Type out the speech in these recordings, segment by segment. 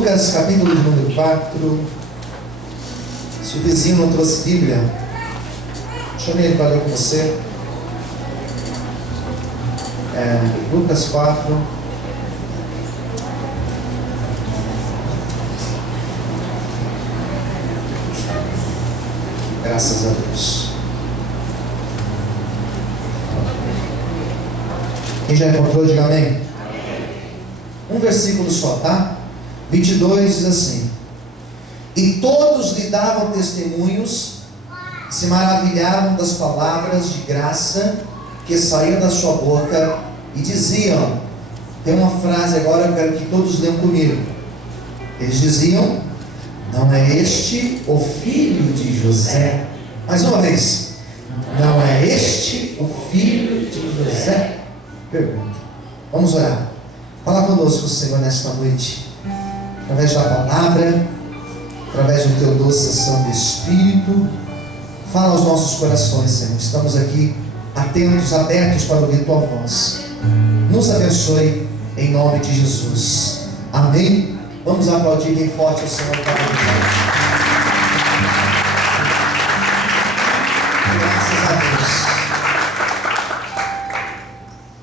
Lucas, capítulo de número 4. Se o vizinho não trouxe Bíblia, chame ele para ler com você. Lucas 4. Graças a Deus. Quem já encontrou, diga amém. Um versículo só, tá? 22 diz assim: E todos lhe davam testemunhos, se maravilhavam das palavras de graça que saíam da sua boca, e diziam, tem uma frase agora, eu quero que todos leiam comigo. Eles diziam: não é este o filho de José? Mais uma vez: não é este o filho de José? Pergunta. Vamos orar. Fala conosco, Senhor, nesta noite, através da palavra, através do teu doce Santo Espírito. Fala aos nossos corações, Senhor. Estamos aqui atentos, abertos para ouvir tua voz. Nos abençoe em nome de Jesus. Amém. Vamos aplaudir bem forte o Senhor para Graças a Deus.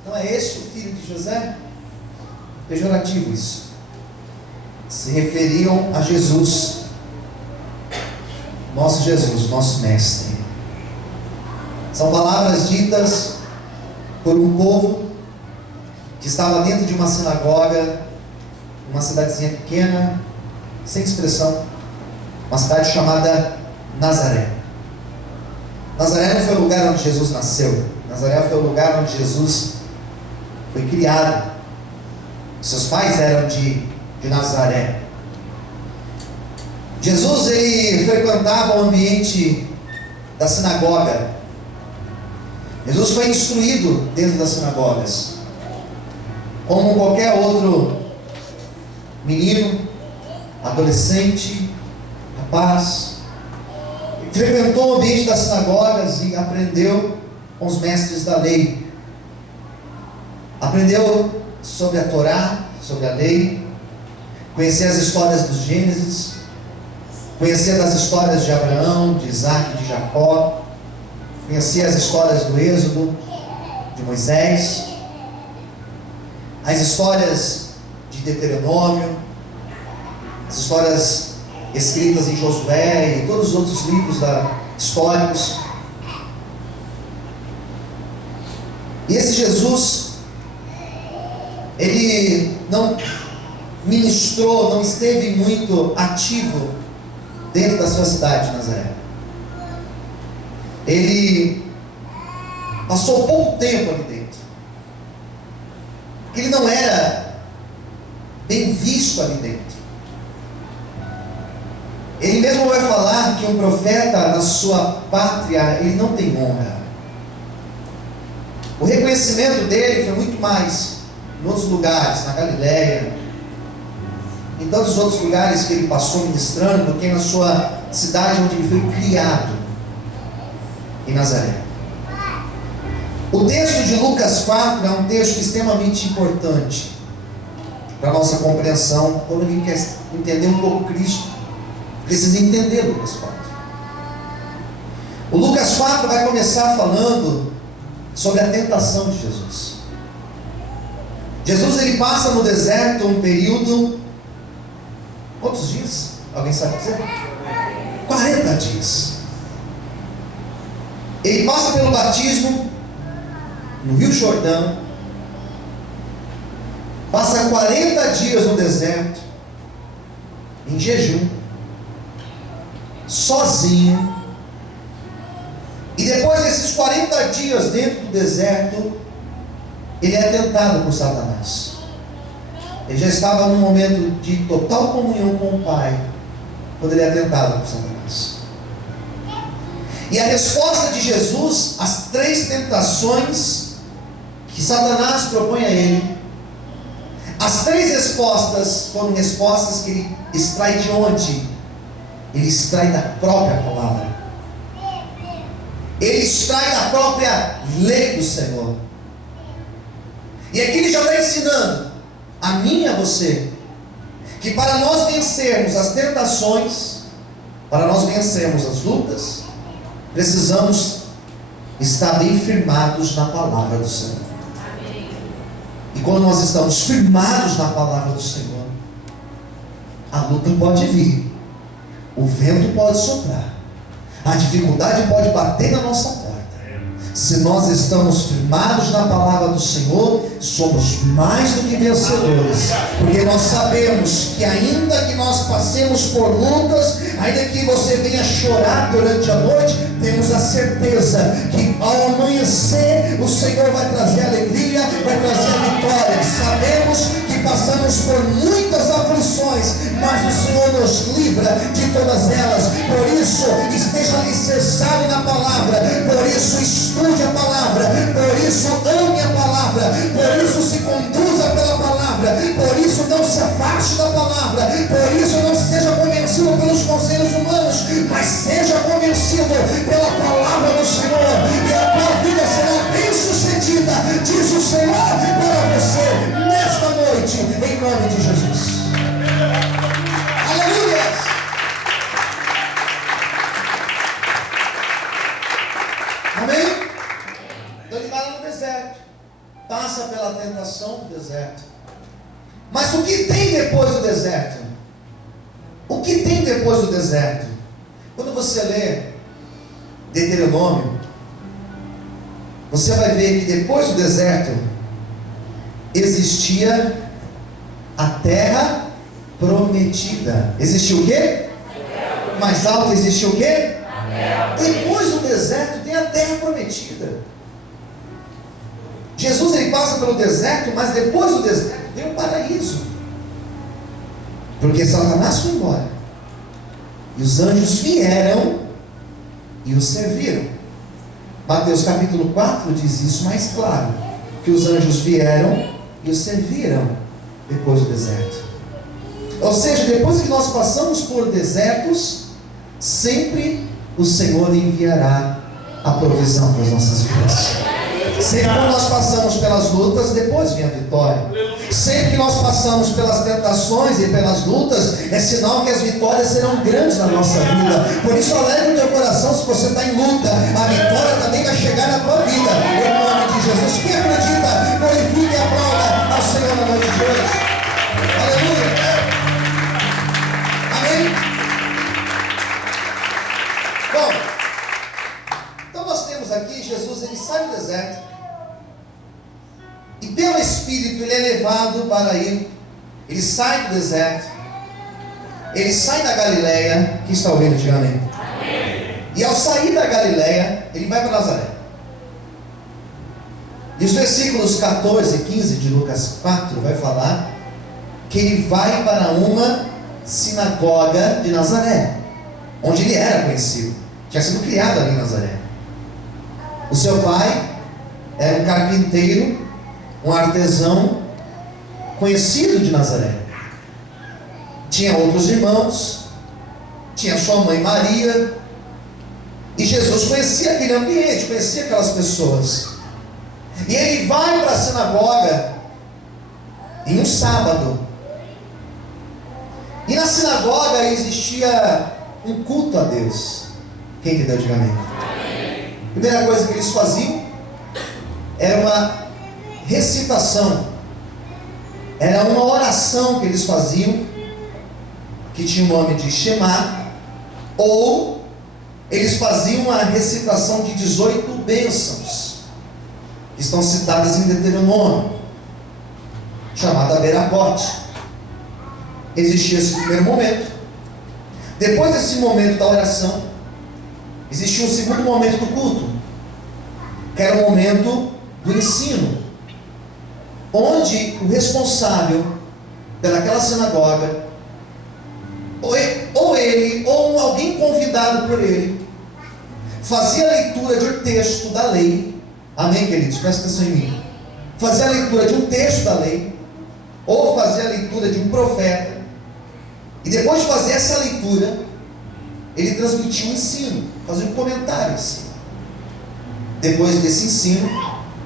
Não é este o filho de José? Pejorativo isso. Se referiam a Jesus, nosso Jesus, nosso mestre. São palavras ditas por um povo que estava dentro de uma sinagoga, uma cidadezinha pequena, sem expressão, uma cidade chamada Nazaré. Nazaré não foi o lugar onde Jesus nasceu. Nazaré foi o lugar onde Jesus foi criado. Seus pais eram de Nazaré. Jesus, ele frequentava o ambiente da sinagoga. Jesus foi instruído dentro das sinagogas, como qualquer outro menino, adolescente, rapaz. Ele frequentou o ambiente das sinagogas e aprendeu com os mestres da lei. Aprendeu sobre a Torá, sobre a lei, conhecia as histórias dos Gênesis, conhecia das histórias de Abraão, de Isaac e de Jacó, conhecia as histórias do Êxodo, de Moisés, as histórias de Deuteronômio, as histórias escritas em Josué e todos os outros livros históricos. E esse Jesus, ele não ministrou, não esteve muito ativo dentro da sua cidade de Nazaré. Ele passou pouco tempo ali dentro, porque ele não era bem visto ali dentro. Ele mesmo vai falar que um profeta na sua pátria, ele não tem honra. O reconhecimento dele foi muito mais em outros lugares, na Galileia, em tantos outros lugares que ele passou ministrando, do que na sua cidade onde ele foi criado, em Nazaré. O texto de Lucas 4 é um texto extremamente importante para a nossa compreensão. Quando alguém quer entender um pouco Cristo, precisa entender Lucas 4. O Lucas 4 vai começar falando sobre a tentação de Jesus. Jesus, ele passa no deserto um período, quantos dias? Alguém sabe dizer? 40 dias. Ele passa pelo batismo no Rio Jordão, passa 40 dias no deserto, em jejum, sozinho, e depois desses 40 dias dentro do deserto, ele é tentado por Satanás. Ele já estava num momento de total comunhão com o Pai, quando ele é tentado por Satanás. E a resposta de Jesus às 3 tentações que Satanás propõe a ele, as 3 respostas foram respostas que ele extrai de onde? Ele extrai da própria palavra. Ele extrai da própria lei do Senhor. E aqui ele já está ensinando a mim e a você que para nós vencermos as tentações, para nós vencermos as lutas, precisamos estar bem firmados na palavra do Senhor. Amém. E quando nós estamos firmados na palavra do Senhor, a luta pode vir, o vento pode soprar, a dificuldade pode bater na nossa porta. Se nós estamos firmados na palavra do Senhor, somos mais do que vencedores, porque nós sabemos que ainda que nós passemos por lutas, ainda que você venha chorar durante a noite, temos a certeza que ao amanhecer o Senhor vai trazer alegria, vai trazer a vitória. Sabemos que passamos por muitas aflições, mas o Senhor nos livra de todas elas. Por isso esteja alicerçado na palavra, por isso estude a palavra, por isso ame a palavra, por isso se conduza pela palavra, por isso não se afaste da palavra, por isso não seja convencido pelos conselhos humanos, mas seja convencido pela palavra do Senhor, e a tua vida será bem sucedida, diz o Senhor para você nesta noite, em nome de Jesus. Aleluia! Amém? Então ele vai lá no deserto, passa pela tentação do deserto. Mas o que tem depois do deserto? O que tem depois do deserto? Quando você lê Deuteronômio, você vai ver que depois do deserto existia a terra prometida. Existiu o quê? Mais alto existiu o quê? Depois do deserto tem a terra prometida. Jesus ele passa pelo deserto, mas depois do deserto tem o paraíso. Porque Satanás foi embora e os anjos vieram e o serviram. Mateus capítulo 4 diz isso mais claro, que os anjos vieram e o serviram depois do deserto. Ou seja, depois que nós passamos por desertos, sempre o Senhor enviará a provisão para as nossas vidas. Sempre que nós passamos pelas lutas, depois vem a vitória. Sempre que nós passamos pelas tentações e pelas lutas, é sinal que as vitórias serão grandes na nossa vida. Por isso alegre o teu coração se você está em luta. A vitória também vai chegar na tua vida, em nome de Jesus. Quem acredita, glorifique e aplauda ao Senhor na noite de hoje. Aleluia. Amém? Bom, então nós temos aqui Jesus, ele sai do deserto e pelo Espírito ele é levado para ir. Ele sai do deserto, ele sai da Galileia. Quem está ouvindo, diga amém. E ao sair da Galileia, ele vai para Nazaré. E os versículos 14 e 15 de Lucas 4 vai falar que ele vai para uma sinagoga de Nazaré, onde ele era conhecido, tinha sido criado ali em Nazaré. O seu pai era um carpinteiro, um artesão conhecido de Nazaré. Tinha outros irmãos, tinha sua mãe Maria, e Jesus conhecia aquele ambiente, conhecia aquelas pessoas. E ele vai para a sinagoga em um sábado. E na sinagoga existia um culto a Deus. Quem entendeu, diga amém. A primeira coisa que eles faziam era uma recitação, era uma oração que eles faziam, que tinha o nome de Shema, ou eles faziam uma recitação de 18 bênçãos, que estão citadas em Deuteronômio, chamada Beracote. Existia esse primeiro momento. Depois desse momento da oração, existia um segundo momento do culto, que era o momento do ensino, onde o responsável pelaquela sinagoga, ou ele, ou alguém convidado por ele, fazia a leitura de um texto da lei. Amém, queridos? Presta atenção em mim. Fazia a leitura de um texto da lei, ou fazia a leitura de um profeta, e depois de fazer essa leitura, ele transmitia um ensino, fazia um comentário assim. Depois desse ensino,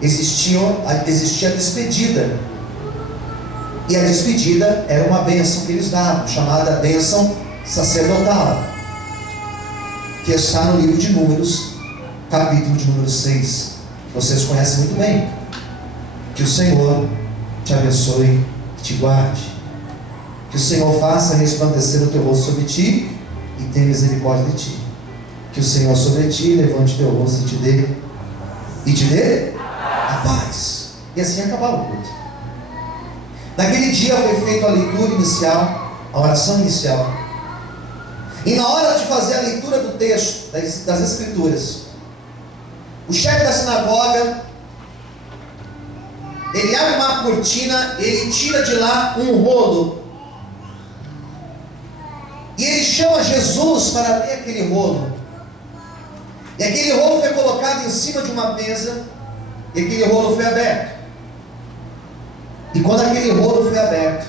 existia a despedida. E a despedida era uma bênção que eles davam, chamada bênção sacerdotal, que está no livro de Números, capítulo de número 6, que vocês conhecem muito bem. Que o Senhor te abençoe e te guarde. Que o Senhor faça resplandecer o teu rosto sobre ti e tenha misericórdia de ti. Que o Senhor sobre ti levante teu rosto e te dê a paz. E assim acabava o culto. Naquele dia foi feita a leitura inicial, a oração inicial. E na hora de fazer a leitura do texto, das Escrituras, o chefe da sinagoga, ele abre uma cortina, ele tira de lá um rolo, e ele chama Jesus para ver aquele rolo. E aquele rolo foi colocado em cima de uma mesa, e aquele rolo foi aberto. E quando aquele rolo foi aberto,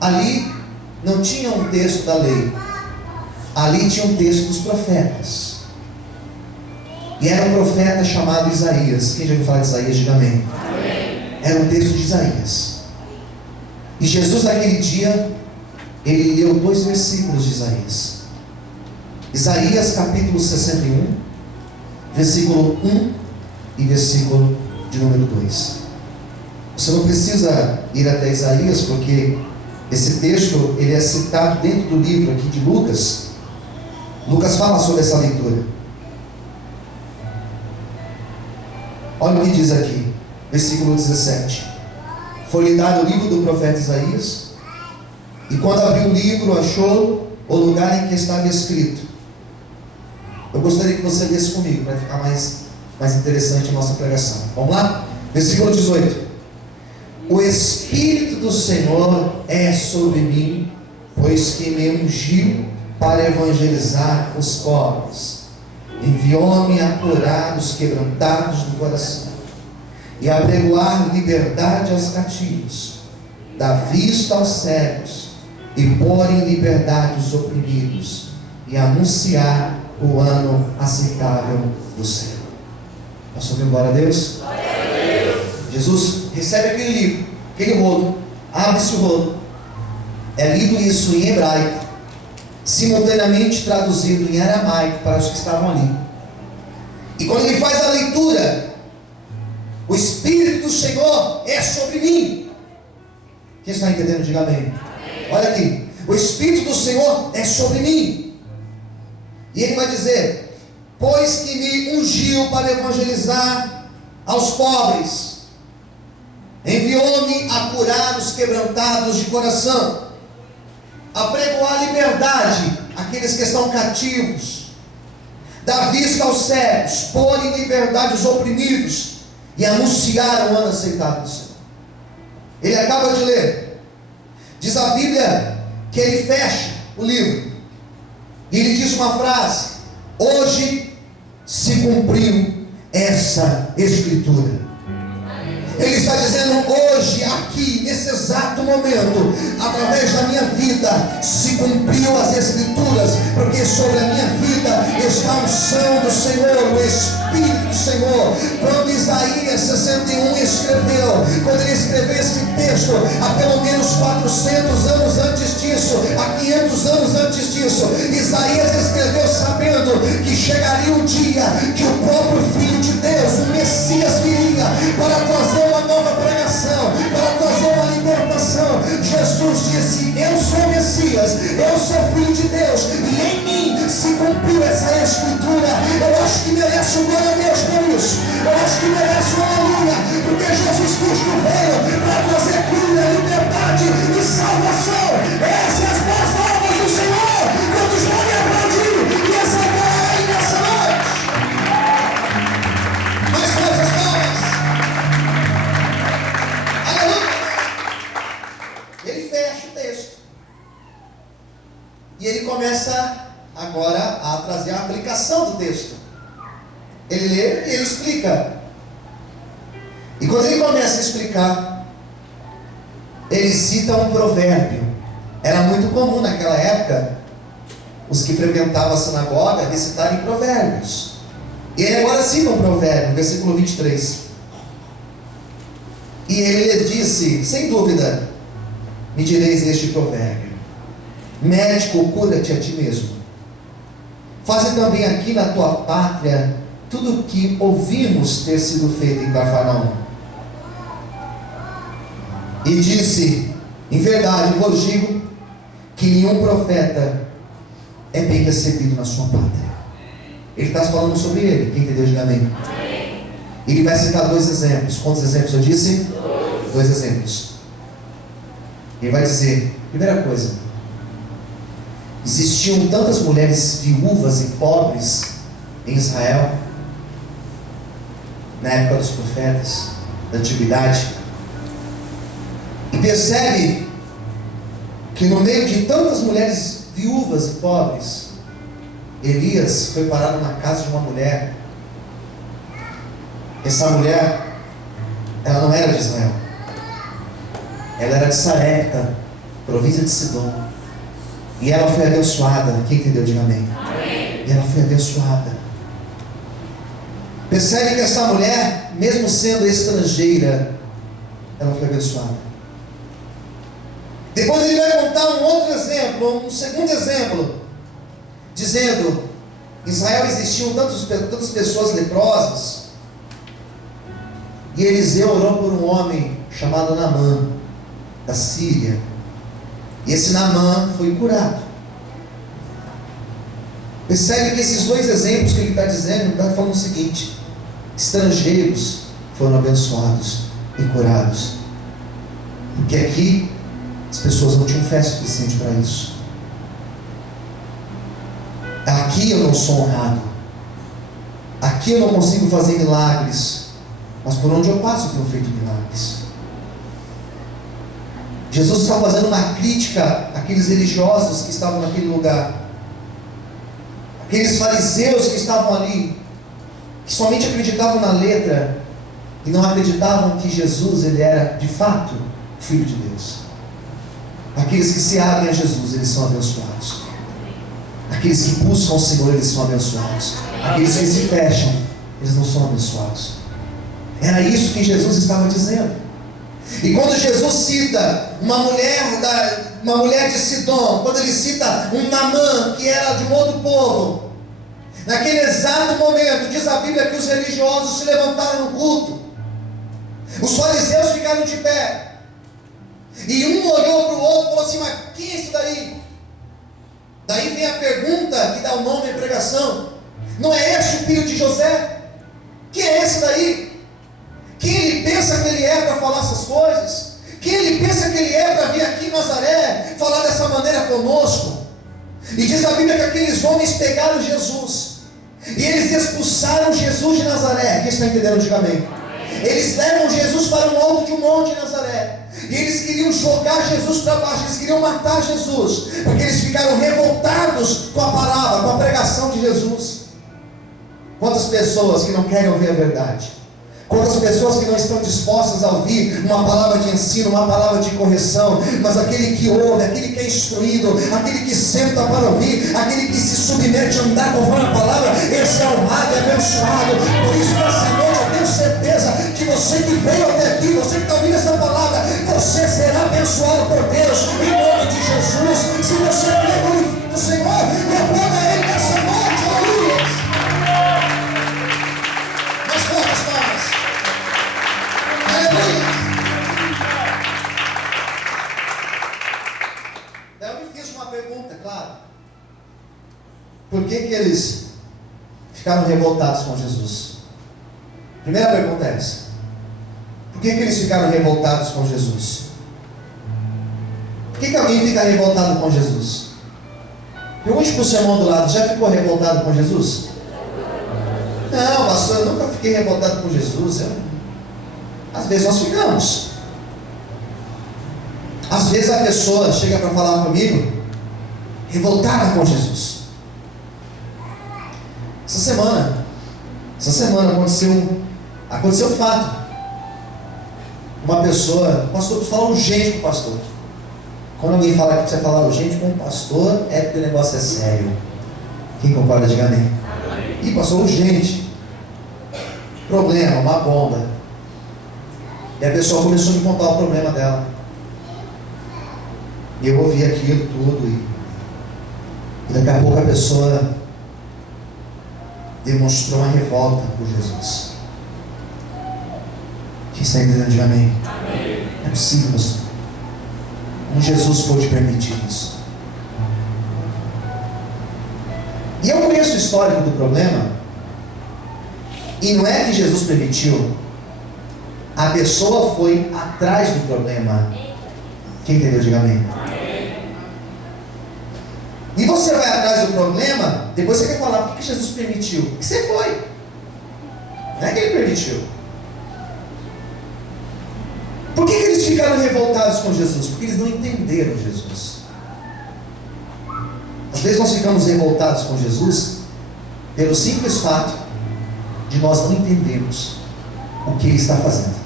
ali não tinha um texto da lei, ali tinha um texto dos profetas. E era um profeta chamado Isaías. Quem já ouviu falar de Isaías, diga amém. Era um texto de Isaías. E Jesus naquele dia, ele leu 2 versículos de Isaías. Isaías capítulo 61, versículo 1 e versículo de número 2. Você não precisa ir até Isaías, porque esse texto ele é citado dentro do livro aqui de Lucas. Lucas fala sobre essa leitura. Olha o que diz aqui, versículo 17. Foi-lhe dado o livro do profeta Isaías, e quando abriu o livro, achou o lugar em que estava escrito. Eu gostaria que você lesse comigo, para ficar mais interessante a nossa pregação. Vamos lá? Versículo 18. O Espírito do Senhor é sobre mim, pois que me ungiu para evangelizar os pobres. Enviou-me a curar os quebrantados do coração e a apregoar liberdade aos cativos, dar vista aos cegos e pôr em liberdade os oprimidos, e anunciar o ano aceitável do Senhor. Posso ouvir glória a Deus? Glória a Deus. Jesus recebe aquele livro, aquele rolo, abre-se o rolo, é lido isso em hebraico, simultaneamente traduzido em aramaico para os que estavam ali. E quando ele faz a leitura, o Espírito do Senhor é sobre mim. Quem está entendendo, diga amém. Amém. Olha aqui, o Espírito do Senhor é sobre mim. E ele vai dizer: pois que me ungiu para evangelizar aos pobres, enviou-me a curar os quebrantados de coração, a pregoar liberdade àqueles que estão cativos, dar vista aos cegos, pôr em liberdade os oprimidos, e anunciar o ano aceitável do Senhor. Ele acaba de ler, diz a Bíblia que ele fecha o livro, e ele diz uma frase: hoje se cumpriu essa escritura. Ele está dizendo: hoje, aqui, nesse exato momento, através da minha vida, se cumpriu as Escrituras, porque sobre a minha vida está a unção do Senhor, o Espírito do Senhor. Quando Isaías 61 escreveu, quando ele escreveu esse texto, há pelo menos 400 anos antes disso, há 500 anos antes disso, Isaías escreveu sabendo que chegaria um dia que o próprio Filho de Deus, o Messias, viria para trazer uma nova pregação, para trazer uma libertação. Jesus disse: eu sou o Messias, eu sou o Filho de Deus, e em mim se cumpriu essa escritura. Eu acho que merece um glória a Deus por isso. Eu acho que merece uma aleluia, porque Jesus Cristo veio para trazer cura, liberdade e salvação. Essas são as boas novas do Senhor. Quantos podem aplaudir e exaltar aí nessa noite? Mais coisas novas. Aleluia. Ele fecha o texto e ele começa agora a trazer a aplicação do texto. Ele lê e ele explica. E quando ele começa a explicar, ele cita um provérbio. Era muito comum naquela época os que frequentavam a sinagoga recitarem provérbios. E ele agora cita um provérbio, versículo 23. E ele lhe disse, sem dúvida, me direis este provérbio: médico, cura-te a ti mesmo. Faze também aqui na tua pátria tudo o que ouvimos ter sido feito em Cafarnaum. E disse, em verdade vos digo, que nenhum profeta é bem recebido na sua pátria. Ele está falando sobre ele. Quem entendeu, diga amém. Ele vai citar 2 exemplos. Quantos exemplos eu disse? 2 exemplos. Ele vai dizer, primeira coisa, existiam tantas mulheres viúvas e pobres em Israel, na época dos profetas, da antiguidade. E percebe que no meio de tantas mulheres viúvas e pobres, Elias foi parado na casa de uma mulher. Essa mulher, ela não era de Israel, ela era de Sarepta, província de Sidom. E ela foi abençoada. Quem entendeu, diga amém. E ela foi abençoada. Percebe que essa mulher, mesmo sendo estrangeira, ela foi abençoada. Depois ele vai contar um outro exemplo, um segundo exemplo, dizendo: em Israel existiam tantas pessoas leprosas, e Eliseu orou por um homem chamado Naamã, da Síria, e esse Naamã foi curado. Percebe que esses 2 exemplos que ele está dizendo, ele está falando o seguinte: estrangeiros foram abençoados e curados, porque aqui as pessoas não tinham fé suficiente para isso. Aqui eu não sou honrado, aqui eu não consigo fazer milagres, mas por onde eu passo eu tenho feito milagres. Jesus está fazendo uma crítica àqueles religiosos que estavam naquele lugar, aqueles fariseus que estavam ali, que somente acreditavam na letra e não acreditavam que Jesus, ele era de fato Filho de Deus. Aqueles que se abrem a Jesus, eles são abençoados. Aqueles que buscam o Senhor, eles são abençoados. Aqueles que se fecham, eles não são abençoados. Era isso que Jesus estava dizendo. E quando Jesus cita uma mulher de Sidom, quando ele cita um Naamã, que era de um outro povo, naquele exato momento, diz a Bíblia que os religiosos se levantaram no culto, os fariseus ficaram de pé, e um olhou para o outro e falou assim: mas quem é isso daí? Daí vem a pergunta que dá o nome à pregação: não é este o filho de José? Quem é esse daí? Quem ele pensa que ele é para falar essas coisas? Quem ele pensa que ele é para vir aqui em Nazaré falar dessa maneira conosco? E diz a Bíblia que aqueles homens pegaram Jesus e eles expulsaram Jesus de Nazaré. Quem está entendendo? Diga amém. Eles levam Jesus para um alto de um monte de Nazaré, e eles queriam jogar Jesus para baixo, eles queriam matar Jesus, porque eles ficaram revoltados com a palavra, com a pregação de Jesus. Quantas pessoas que não querem ouvir a verdade? Quantas pessoas que não estão dispostas a ouvir uma palavra de ensino, uma palavra de correção? Mas aquele que ouve, aquele que é instruído, aquele que senta para ouvir, aquele que se submete a andar conforme a palavra, esse é honrado e abençoado. Por isso, nessa noite eu tenho certeza que você que veio até aqui, você que está ouvindo essa palavra, você será abençoado por Deus, em nome de Jesus. Se você crê, glorifica o Senhor e aplauda Ele nessa noite, aleluia. Daí eu me fiz uma pergunta, claro. Por que eles ficaram revoltados com Jesus? Primeira pergunta é essa: por que eles ficaram revoltados com Jesus? Por que alguém fica revoltado com Jesus? Pergunte para o sermão do lado: já ficou revoltado com Jesus? Não, pastor, eu nunca fiquei revoltado com Jesus. Às vezes nós ficamos. Às vezes a pessoa chega para falar comigo revoltada com Jesus. Essa semana aconteceu um fato. Uma pessoa: pastor, fala urgente com o pastor. Quando alguém fala que precisa falar urgente com o pastor, é porque o negócio é sério. Quem concorda, diga amém. Ih, pastor, urgente. Problema, uma bomba. E a pessoa começou a me contar o problema dela. E eu ouvi aquilo tudo. E daqui a pouco a pessoa demonstrou uma revolta por Jesus. Quem está entendendo, diga amém. Amém. É possível, pastor. Como Jesus pôde permitir isso? E eu conheço o histórico do problema. E não é que Jesus permitiu. A pessoa foi atrás do problema. Quem entendeu, diga amém. E você vai atrás do problema, depois você quer falar, por que Jesus permitiu? Porque você foi. Não é que ele permitiu. Por que eles ficaram revoltados com Jesus? Porque eles não entenderam Jesus. Às vezes nós ficamos revoltados com Jesus pelo simples fato de nós não entendermos o que ele está fazendo.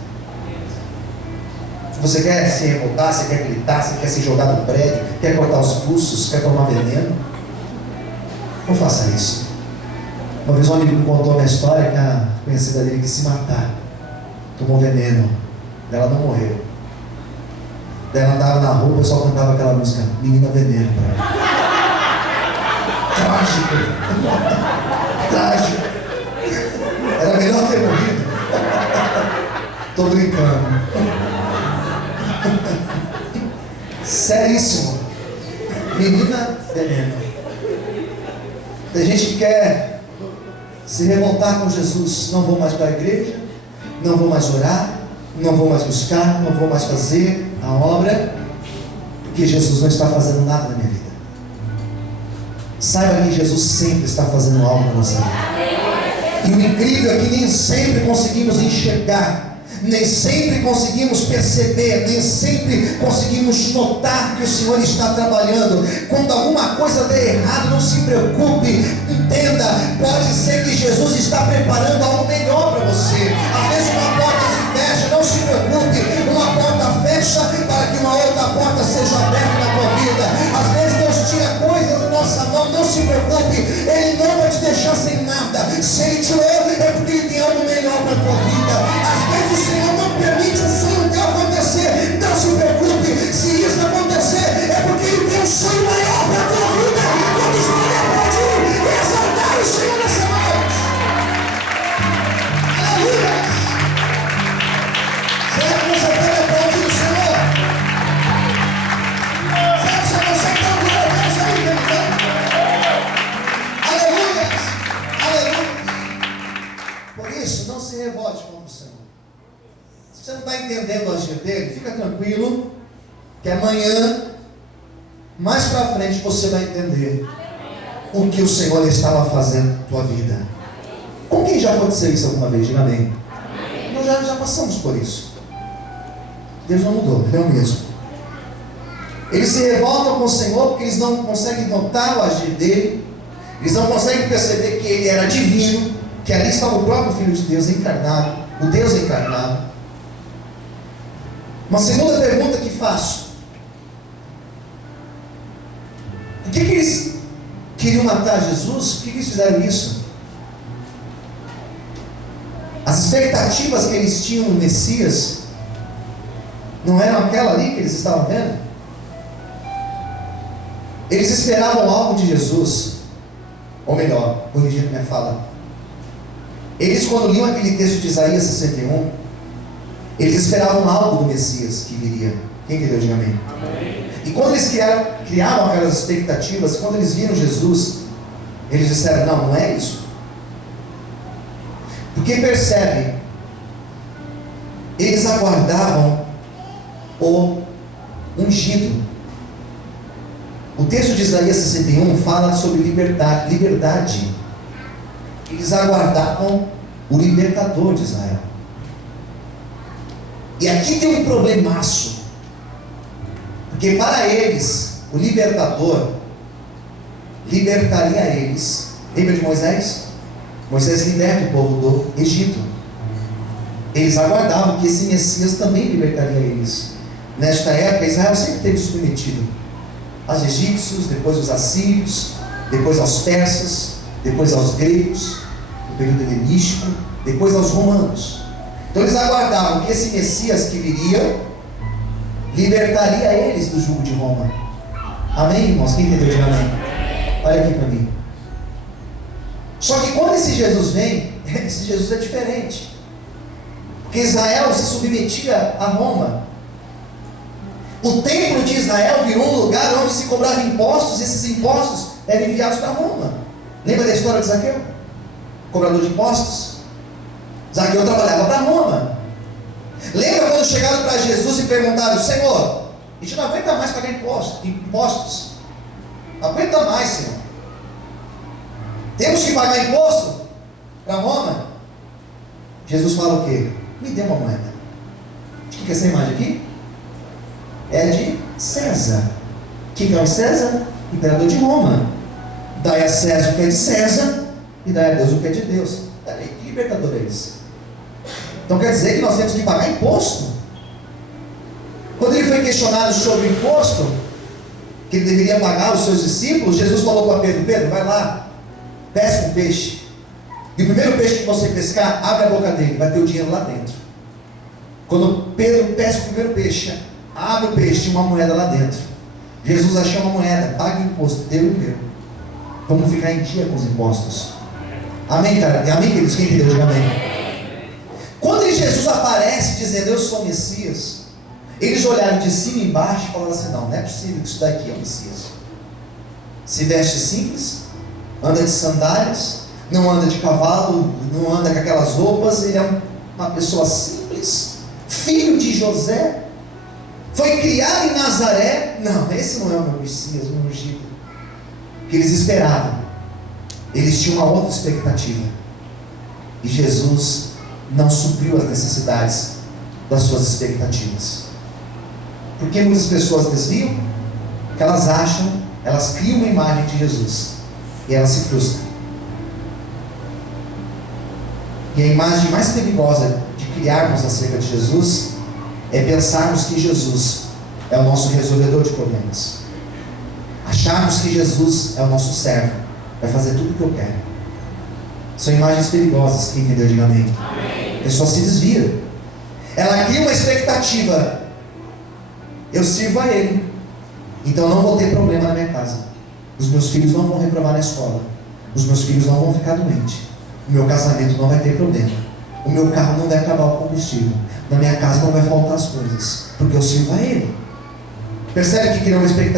Você quer se revoltar, você quer gritar, você quer se jogar do prédio, quer cortar os pulsos, quer tomar veneno? Não faça isso. Uma vez um amigo me contou uma história que a conhecida dele quis se matar. Tomou veneno. Ela não morreu. Daí ela andava na rua, o pessoal cantava aquela música, Menina Veneno. Trágico. Trágico. Era melhor ter morrido. Estou brincando. Seríssimo. Menina Veneno. Tem gente que quer se revoltar com Jesus. Não vou mais para a igreja, não vou mais orar, não vou mais buscar, não vou mais fazer a obra, porque Jesus não está fazendo nada na minha vida. Saiba que Jesus sempre está fazendo algo na nossa vida. E o incrível é que nem sempre conseguimos enxergar, nem sempre conseguimos perceber, nem sempre conseguimos notar que o Senhor está trabalhando. Quando alguma coisa der errado, não se preocupe, entenda, pode ser que Jesus está preparando algo melhor para você. Às vezes uma porta se fecha, não se preocupe, uma porta fecha para que uma outra porta seja aberta na tua vida. Às vezes Deus tira coisas da nossa mão, não se preocupe, Ele não vai te deixar sem nada. Se Ele tirou, é porque Ele tem algo melhor para a tua vida. Às vezes o Senhor não permite o sonho de acontecer, não se preocupe, se isso acontecer, é porque Ele tem um sonho maior para a tua vida. Quando estiver pode exaltar o Senhor nessa noite. Aleluia! Será que você pode aplaudir o Senhor? Será que você está glória a Deus aí, querido? Aleluia! Aleluia! Por isso, não se revolte contra o Senhor. Se você não está entendendo o agir dele, fica tranquilo, que amanhã, mais para frente, você vai entender o que o Senhor estava fazendo na tua vida. Com quem já aconteceu isso alguma vez? Diga amém. Nós já passamos por isso. Deus não mudou, Ele é o mesmo. Eles se revoltam com o Senhor porque eles não conseguem notar o agir dele, eles não conseguem perceber que ele era divino, que ali estava o próprio Filho de Deus encarnado, o Deus encarnado. Uma segunda pergunta que faço: por que eles queriam matar Jesus? Por que eles fizeram isso? As expectativas que eles tinham no Messias não eram aquela ali que eles estavam vendo? Eles esperavam algo de Jesus, ou melhor, corrigindo minha fala, eles, quando liam aquele texto de Isaías 61, eles esperavam algo do Messias que viria. Quem entendeu? Diga amém. Amém. E quando eles criavam aquelas expectativas, quando eles viram Jesus, eles disseram: não, não é isso. Porque percebe, eles aguardavam o ungido. O texto de Isaías 61 fala sobre liberdade. Eles aguardavam o libertador de Israel. E aqui tem um problemaço, porque para eles, o libertador libertaria eles. Lembra de Moisés? Moisés liberta o povo do Egito. Eles aguardavam que esse Messias também libertaria eles. Nesta época, Israel sempre esteve submetido aos egípcios, depois aos assírios, depois aos persas, depois aos gregos, no período helenístico, depois aos romanos. Então eles aguardavam que esse Messias que viria libertaria eles do jugo de Roma. Amém, irmãos? Quem entendeu? Diga amém. Olha aqui para mim. Só que quando esse Jesus vem, esse Jesus é diferente. Porque Israel se submetia a Roma. O templo de Israel virou um lugar onde se cobrava impostos, e esses impostos eram enviados para Roma. Lembra da história de Zaqueu? Cobrador de impostos? Zaqueu trabalhava para Roma. Lembra quando chegaram para Jesus e perguntaram: Senhor, a gente não aguenta mais pagar impostos. Não aguenta mais, Senhor. Temos que pagar imposto para Roma. Jesus fala o quê? Me dê uma moeda. De que é essa imagem aqui? É de César. Quem é o César? Imperador de Roma. Dai a César o que é de César e dai a Deus o que é de Deus. Que libertador é esse? Então quer dizer que nós temos que pagar imposto? Quando ele foi questionado sobre o imposto que ele deveria pagar aos seus discípulos, Jesus falou para Pedro: Pedro, vai lá, pesca um peixe, e o primeiro peixe que você pescar, abre a boca dele, vai ter o dinheiro lá dentro. Quando Pedro pesca o primeiro peixe, abre o peixe, tinha uma moeda lá dentro. Jesus achou uma moeda: paga o imposto, deu e deu. Vamos ficar em dia com os impostos. Amém, cara? Amém, queridos? Quem entendeu? Diga amém. Quando Jesus aparece dizendo: eu sou o Messias, eles olharam de cima e embaixo e falaram assim: não é possível que isso daqui é o Messias. Se veste simples, anda de sandálias, não anda de cavalo, não anda com aquelas roupas. Ele é uma pessoa simples, filho de José, foi criado em Nazaré. Não, esse não é o meu Messias, o meu ungido. Que eles esperavam, eles tinham uma outra expectativa, e Jesus não supriu as necessidades das suas expectativas. Porque muitas pessoas desviam? Porque elas acham, elas criam uma imagem de Jesus e elas se frustram. E a imagem mais perigosa de criarmos acerca de Jesus é pensarmos que Jesus é o nosso resolvedor de problemas, acharmos que Jesus é o nosso servo, vai fazer tudo o que eu quero. São imagens perigosas. Quem entendeu, diga amém. A pessoa se desvia, ela cria uma expectativa: eu sirvo a Ele, então não vou ter problema na minha casa, os meus filhos não vão reprovar na escola, os meus filhos não vão ficar doentes, o meu casamento não vai ter problema, o meu carro não vai acabar o combustível, na minha casa não vai faltar as coisas, porque eu sirvo a Ele. Percebe que cria uma expectativa